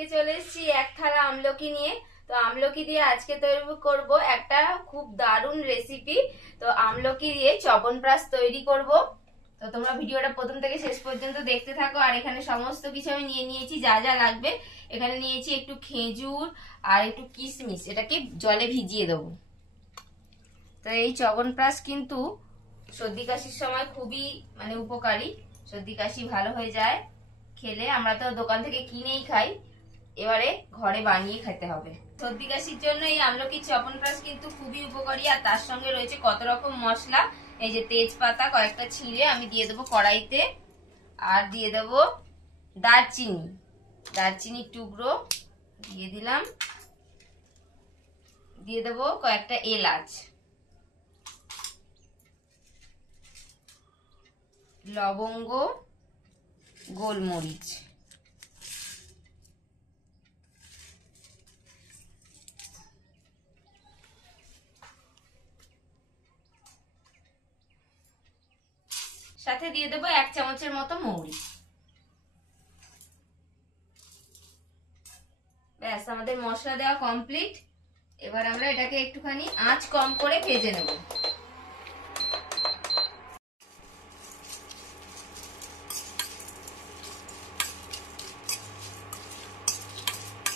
আজকে চলে এসেছি এক থালা আমলকি নিয়ে। তো আমলকি দিয়ে আজকে তৈরি করব একটা খুব দারুণ রেসিপি। তো আমলকি দিয়ে চ্যবনপ্রাশ তৈরি করব। তো তোমরা ভিডিওটা প্রথম থেকে শেষ পর্যন্ত দেখতে থাকো। আর এখানে সমস্ত কিছু আমি নিয়ে নিয়েছি, যা যা লাগবে। এখানে নিয়েছি একটু খেজুর আর একটু কিশমিশ, এটাকে জলে ভিজিয়ে দেবো। তো এই চ্যবনপ্রাশ কিন্তু সর্দি কাশির সময় খুবই উপকারী। সর্দি কাশি ভালো হয়ে যায় খেলে। আমরা তো দোকান থেকে কিনেই খাই, এবারে ঘরে বানিয়ে খেতে হবে। সর্দি কাশির জন্য এই আমলকি চ্যবনপ্রাশ কিন্তু খুবই উপকারী। আর তার সঙ্গে রয়েছে কত রকম মশলা। এই যে তেজপাতা কয়েকটা ছিঁড়ে আমি দিয়ে দেবো কড়াইতে। আর দিয়ে দেবো দারচিনি টুকরো দিয়ে দিলাম। দিয়ে দেবো কয়েকটা এলাচ, লবঙ্গ, গোলমরিচ। সাথে দিয়ে দেবো 1 চামচের মতো মৌরি। ব্যাস, আমাদের মশলা দেওয়া কমপ্লিট। এবার আমরা এটাকে একটুখানি আঁচ কম করে ভেজে নেব।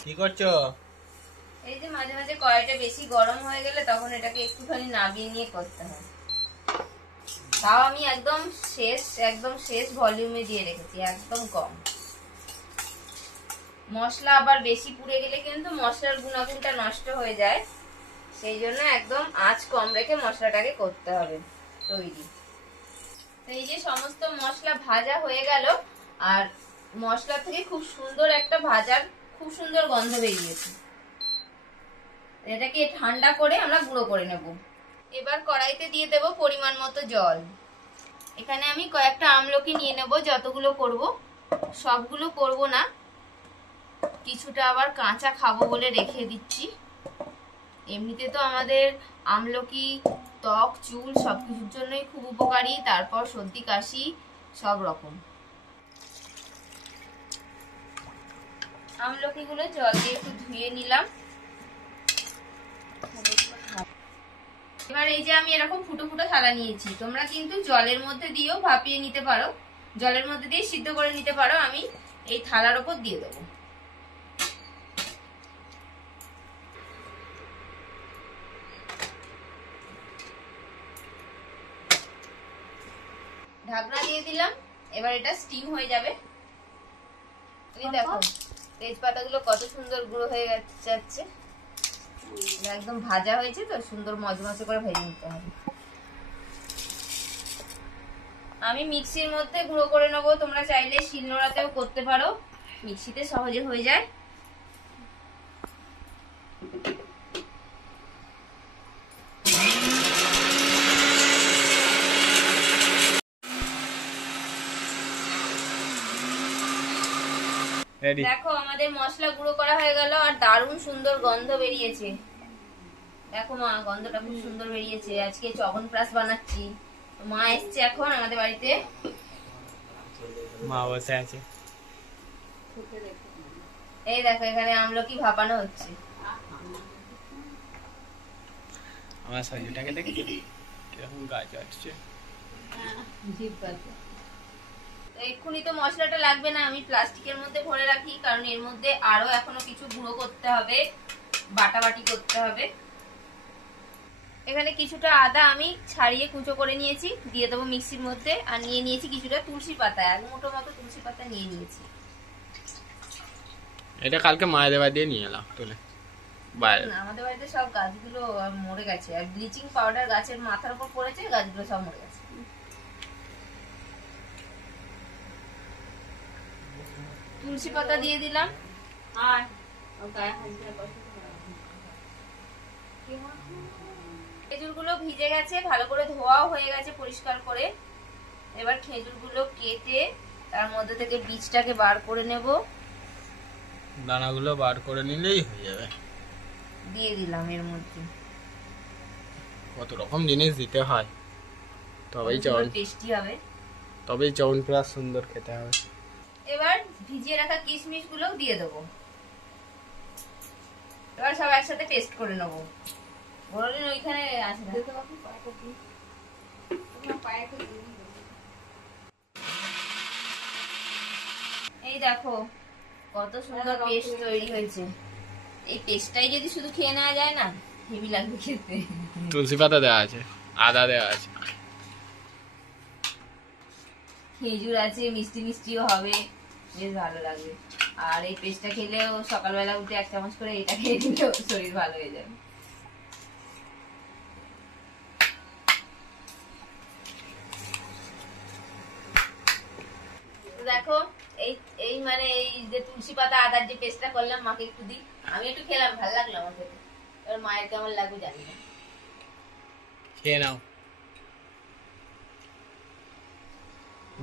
কি করছো? এই যে মাঝে মাঝে কড়াইটা বেশি গরম হয়ে গেলে তখন এটাকে একটুখানি নামিয়ে নিয়ে করতে হয়। তাও আমি একদম শেষ ভলিউমে দিয়ে রেখেছি, একদম কম। মশলা আবার বেশি পুড়ে গেলে কিন্তু মশলার গুণাগুণটা নষ্ট হয়ে যায়। সেই জন্য একদম আঁচ কম রেখে মশলাটাকে করতে হবে তৈরি। তো এই যে সমস্ত মশলা ভাজা হয়ে গেল, আর মশলা থেকে খুব সুন্দর একটা খুব সুন্দর গন্ধ বেরিয়েছে। এটাকে ঠান্ডা করে আমরা গুঁড়ো করে নেব। এবার কড়াইতে দিয়ে দেব পরিমাণ মতো জল। এখানে আমি কয়েকটা আমলকি নিয়ে নেব, যতগুলো করব। সবগুলো করব না, কিছুটা আবার কাঁচা খাবো বলে রেখে দিচ্ছি। এমনিতে তো আমাদের আমলকি ত্বক, চুল সবকিছুর জন্যই খুব উপকারী। তারপর সর্দি কাশি সব রকম। আমলকিগুলো জল দিয়ে একটু ধুয়ে নিলাম। এবার এই যে আমি এরকম ফুটো ফুটো থালা নিয়েছি, তোমরা কিন্তু জলের মধ্যে দিয়েও ভাপিয়ে নিতে পারো, জলের মধ্যে দিয়ে সিদ্ধ করে নিতে পারো। আমি এই থালার উপর দিয়ে দেবো। ঢাকনা দিয়ে দিলাম। এবার এটা স্টিম হয়ে যাবে। তুমি দেখো তেজপাতাগুলো কত সুন্দর গুঁড়ো হয়ে যাচ্ছে। একদম ভাজা হয়েছে তো, সুন্দর মচমচে করে ভেজে নিতে হবে। আমি মিক্সির মধ্যে গুঁড়ো করে নেবো, তোমরা চাইলে শিলনোড়াতেও করতে পারো, মিক্সিতে সহজে হয়ে যায়। দেখো আমাদের মশলা গুঁড়ো করা হয়ে গেল, আর দারুণ সুন্দর গন্ধ বেরিয়েছে। দেখো মা, গন্ধটা খুব সুন্দর বেরিয়েছে। আজকে চ্যবনপ্রাশ বানাচ্ছি। মা এসছে এখন আমাদের বাড়িতে। মা বসে আছে। এই দেখো এখানে আমলকি ভাপানো হচ্ছে। আমার সবজিটাকে দেখি কিরকম গাছ আসছে। এক্ষুনি তো মশলাটা লাগবে না, আমি প্লাস্টিকের মধ্যে ভরে রাখি, কারণ এর মধ্যে আরো এখনো কিছু গুঁড়ো করতে হবে, বাটাবাটি করতে হবে। এখানে কিছুটা আদা আমি ছাড়িয়ে কুচো করে নিয়েছি, দিয়ে দেবো মিক্সির মধ্যে। আর নিয়ে নিয়েছি কিছুটা তুলসী পাতা, 1 মুঠো মতো তুলসী পাতা নিয়ে নিয়েছি। এটা কালকে মায়েদের বাড়ি দিয়ে নিয়ে এলাম তুলে। আমাদের বাড়িতে সব গাছগুলো মরে গেছে, আর ব্লিচিং পাউডার গাছের মাথার উপর পড়েছে, গাছগুলো সব মরে গেছে। তুলসী পাতা দিয়ে দিলাম। খেজুরগুলো ভিজে গেছে, ভালো করে ধোয়াও হয়ে গেছে পরিষ্কার করে। এবার খেজুরগুলো কেটে তার মধ্যে থেকে বীজটাকে বার করে নেব। দানাগুলো বার করে নিলেই হয়ে যাবে। দিয়ে দিলাম এর মধ্যে। কত রকম জিনিস দিতে হয়, তবেই টেস্টি হবে, তবেই চ্যবনপ্রাশ সুন্দর খেতে হবে। এবার ভিজিয়ে রাখা কিশমিশ গুলো দিয়ে দেবো। এবার সব একসাথে পেস্ট করে নেবো। বড়দিন ওইখানে আছে না? এই দেখো কত সুন্দর পেস্ট তৈরি হয়েছে। এই পেস্টটাই যদি শুধু খেয়ে নেওয়া যায় না, হেভি লাগবে খেতে। তুলসী পাতা দেওয়া আছে, আদা দেওয়া আছে, খেজুর আছে, মিষ্টি মিষ্টিও হবে, বেশ ভালো লাগবে। আর এই পেস্টটা খেলেও সকালবেলা উঠে 1 চামচ করে এটা খেয়ে নিলেও শরীর ভালো হয়ে যাবে। দেখো এই এই মানে এই যে তুলসী পাতা আদার যে পেস্টটা করলাম, মাকে একটু দিই, আমি একটু খেলাম, ভালো লাগলো আমার খেতে। এবার মায়ের কেমন লাগবে জানি না। খেয়ে নাও।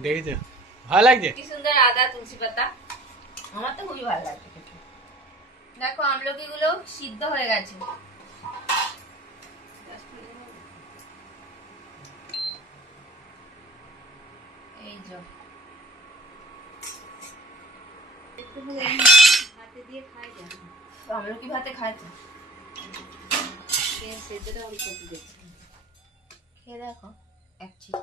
দেখেছো ভালো লাগছে? কি সুন্দর আদা তুলসী পাতা, আমার তো খুবই ভালো লাগছে খেতে। দেখো আমলকি গুলো সিদ্ধ হয়ে গেছে। এই যে আমলকি ভাতে খায় তো, খেয়ে দেখো এক চিপ।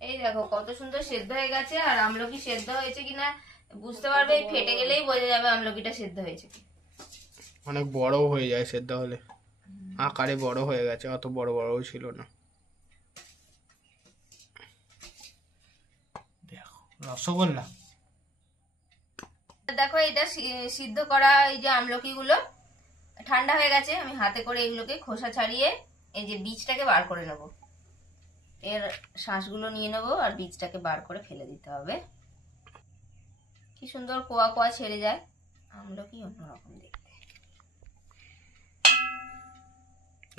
এই দেখো কত সুন্দর সেদ্ধ হয়ে গেছে। আর আমলকি সেদ্ধ হয়েছে কিনা বুঝতে পারবে, ফেটে গেলেই বোঝা যাবে আমলকিটা সেদ্ধ হয়েছে কি। অনেক বড় হয়ে যায় সেদ্ধ হলে, আকারে বড় হয়ে গেছে, অত বড় বড়ও ছিল না। দেখো রসগোল্লা। দেখো এটা সিদ্ধ করা এই যে আমলকি গুলো ঠান্ডা হয়ে গেছে। আমি হাতে করে এগুলোকে খোসা ছাড়িয়ে এই যে বীজটাকে বার করে নেব। এর শাঁসগুলো নিয়ে নেবো আর বীজটাকে বার করে ফেলে দিতে হবে। কি সুন্দর কোয়া কোয়া ছেড়ে যায়, আমলকি অন্যরকম দেখতে।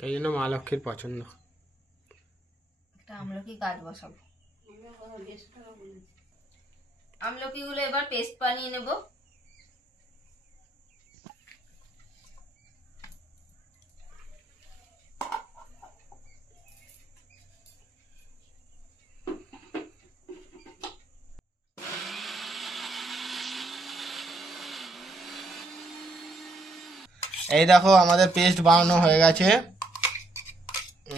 এই জন্য মা লক্ষ্মীর পছন্দ। একটা আমলকি গাছ বসাবো। আমলকি গুলো এবার পেস্ট বানিয়ে নেব। এই দেখো আমাদের পেস্ট বানানো হয়ে গেছে।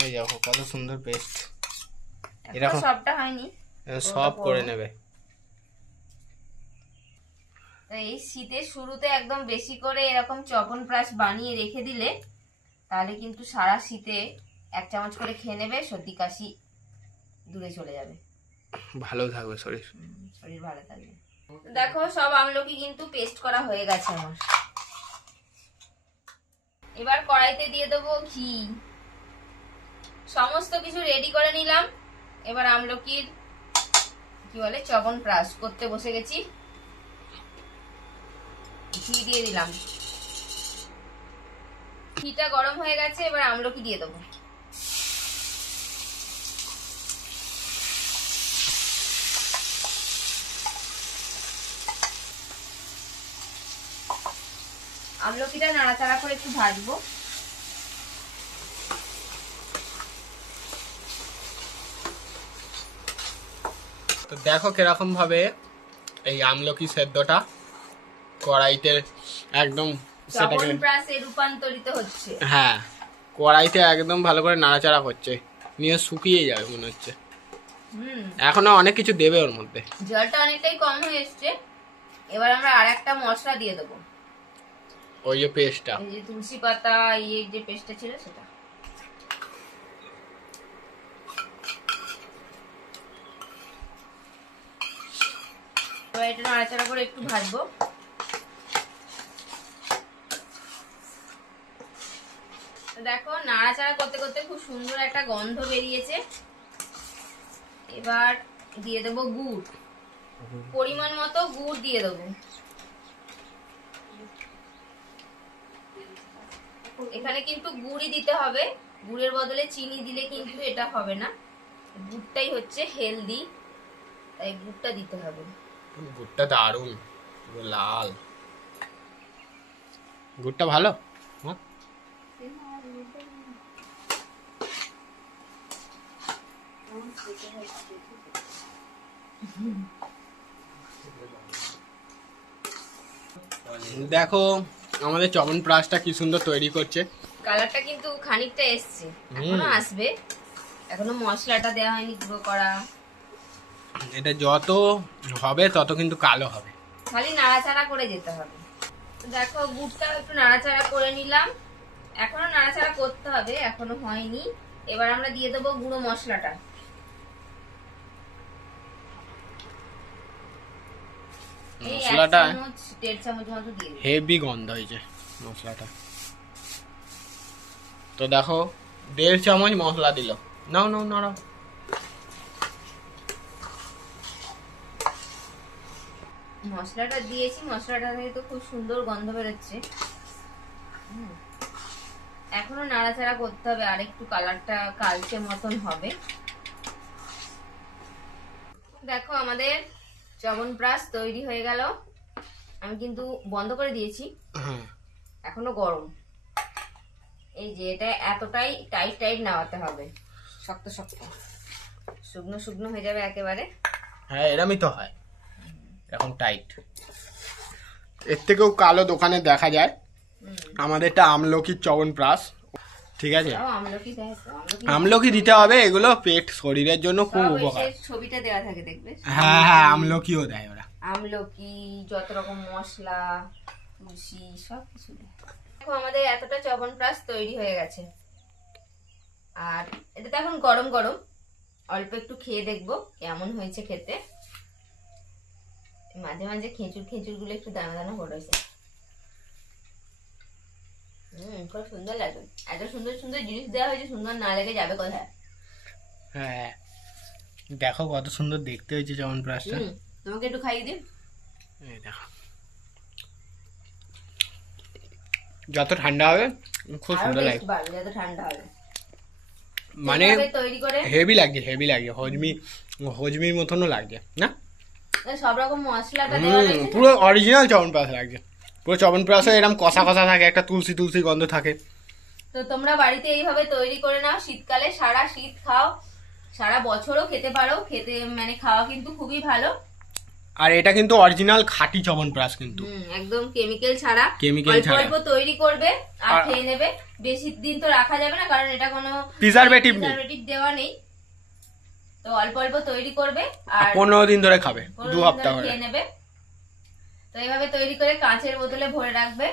এই দেখো কত সুন্দর পেস্ট। এরকম সবটা হয়নি, সব করে নেবে। তো এই শীতের শুরুতে একদম বেশি করে এরকম চ্যবনপ্রাশ বানিয়ে রেখে দিলে তাহলে কিন্তু সারা শীতে 1 চামচ করে খেয়ে নেবে, সর্দি কাশি দূরে চলে যাবে, ভালো থাকবে শরীর। শরীর ভালো থাকবে। দেখো সব আমলকি কিন্তু পেস্ট করা হয়ে গেছে আমার। এবার কড়াইতে দিয়ে দেবো ঘি। সমস্ত কিছু রেডি করে নিলাম। এবার আমলকির কি বলে চ্যবনপ্রাশ করতে বসে গেছি। ঘি দিয়ে দিলাম, ঘিটা গরম হয়ে গেছে। এবার আমলকি দিয়ে দেবো। আমলকিটা নাড়াচাড়া করে একটু ভাজবো। তো দেখো কিরকম ভাবে এই আমলকি সেদ্ধটা কড়াইতে একদম সেটাকে চ্যবনপ্রাশে রূপান্তরিত হচ্ছে। হ্যাঁ, কড়াইতে একদম ভালো করে নাড়াচাড়া করছে, নিয়ে শুকিয়ে যাবে মনে হচ্ছে। এখনো অনেক কিছু দেবে ওর মধ্যে। জলটা অনেকটাই কম হয়ে এসছে। এবার আমরা আরেকটা মশলা দিয়ে দেবো, ওই যে পেস্টটা, এই যে তুলসী পাতা ইয়ে যে পেস্টটা ছিল সেটা। এবার এটা নাড়াচাড়া করে একটু ভাজবো। দেখো নাড়াচাড়া করতে করতে খুব সুন্দর একটা গন্ধ বেরিয়েছে। এবার দিয়ে দেবো গুড়, পরিমাণ মতো গুড় দিয়ে দেবো। এখানে কিন্তু গুড়ই দিতে হবে, গুড়ের বদলে চিনি দিলে কিন্তু এটা হবে না। গুড়টাই হচ্ছে হেলদি, তাই গুড়টা দিতে হবে। গুড়টা দারুণ, পুরো লাল। গুড়টা ভালো। হ্যাঁ দেখো আমাদের চবনপ্রাশটা কি সুন্দর তৈরি করছে। কালারটা কিন্তু খানিকটা এসছে, এখনো আসবে, এখনো মশলাটা দেওয়া হয়নি গুঁড়ো করা। এটা যত হবে তত কিন্তু কালো হবে, খালি নাড়াচাড়া করে যেতে হবে। দেখো গুড়টাও একটু নাড়াচাড়া করে নিলাম, এখনো নাড়াচাড়া করতে হবে, এখনো হয়নি। এবার আমরা দিয়ে দেবো গুঁড়ো মশলাটা। মশলাটা 1.5 চামচ মতো দিয়ে দিই। হেভি গন্ধ হয়েছে মশলাটা। তো দেখো 1.5 চামচ মশলা দিল। নাও নাও নাড়াও। মশলাটা দিয়েছি, মশলাটা থেকে তো খুব সুন্দর গন্ধ বেরোচ্ছে। এখনো নাড়াচাড়া করতে হবে, আর একটু কালারটা কালচে মতন হবে। দেখো আমাদের চবনপ্রাশ তৈরি হয়ে গেল। আমি কিন্তু বন্ধ করে দিয়েছি, এখনো গরম। এই যে এটা এতটাই টাইট টাইট নামাতে হবে, শক্ত শক্ত, শুকনো শুকনো হয়ে যাবে একেবারে। হ্যাঁ এরমই তো হয়, এখন টাইট। এর থেকেও কালো দোকানে দেখা যায়। আমাদেরটা আমলকির চবনপ্রাশ, ঠিক আছে। আমলকি দিতে হবে, এগুলো পেট শরীরের জন্য খুব উপকার। ছবিটা দেওয়া থাকে দেখবে। হ্যাঁ হ্যাঁ আমলকিও দেয় ওরা। আমলকি, যত রকম মশলা, তুলসী, সবকিছু দেয়। দেখো আমাদের এতটা চবনপ্রাশ তৈরি হয়ে গেছে, আর এটা তো এখন গরম গরম। অল্প একটু খেয়ে দেখবো কেমন হয়েছে খেতে। মাঝে মাঝে খেঁচুর খেঁচুর গুলো একটু দানা দানা পড়েছে। খুব সুন্দর লাগে। এত সুন্দর সুন্দর জিনিস দেওয়া হয়েছে, সুন্দর না লেগে যাবে কোথায়। হ্যাঁ দেখো কত সুন্দর দেখতে হয়েছে চবনপ্রাশটা। তোমাকে একটু খাইয়ে দিই। দেখো যত ঠান্ডা হবে খুব সুন্দর লাগে, যত ঠান্ডা হবে। মানে তৈরি করে হেভি লাগছে, হেভি লাগছে, হজমির মতনও লাগছে না। সব রকম মশলাটা দেওয়া রয়েছে, পুরো অরিজিনাল চবনপ্রাশ লাগছে। পুরো চবনপ্রাশে এরকম কষা কষা থাকে, একটা তুলসী তুলসী গন্ধ থাকে। তো তোমরা বাড়িতে এইভাবে তৈরি করে নাও, শীতকালে সারা শীত খাও, সারা বছরও খেতে পারো। খেতে মানে খাওয়া কিন্তু খুবই ভালো। আর এটা কিন্তু অরিজিনাল খাঁটি চবনপ্রাশ, কিন্তু একদম কেমিক্যাল ছাড়া। কেমিক্যাল ছাড়া অল্প তৈরি করবে আর খেয়ে নেবে। বেশি দিন তো রাখা যাবে না, কারণ এটা কোনো প্রিজারভেটিভ দেওয়া নেই। তো অল্প অল্প তৈরি করবে আর 15 দিন ধরে খাবে, 2 সপ্তাহ ধরে খেয়ে নেবে। তো এইভাবে তৈরি করে কাঁচের বোতলে ভরে রাখবে।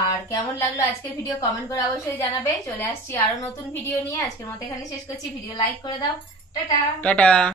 আর কেমন লাগলো আজকের ভিডিও কমেন্ট করে অবশ্যই জানাবে। চলে আসছি আরো নতুন ভিডিও নিয়ে। আজকের মতো এখানে শেষ করছি। ভিডিও লাইক করে দাও। Tata tata.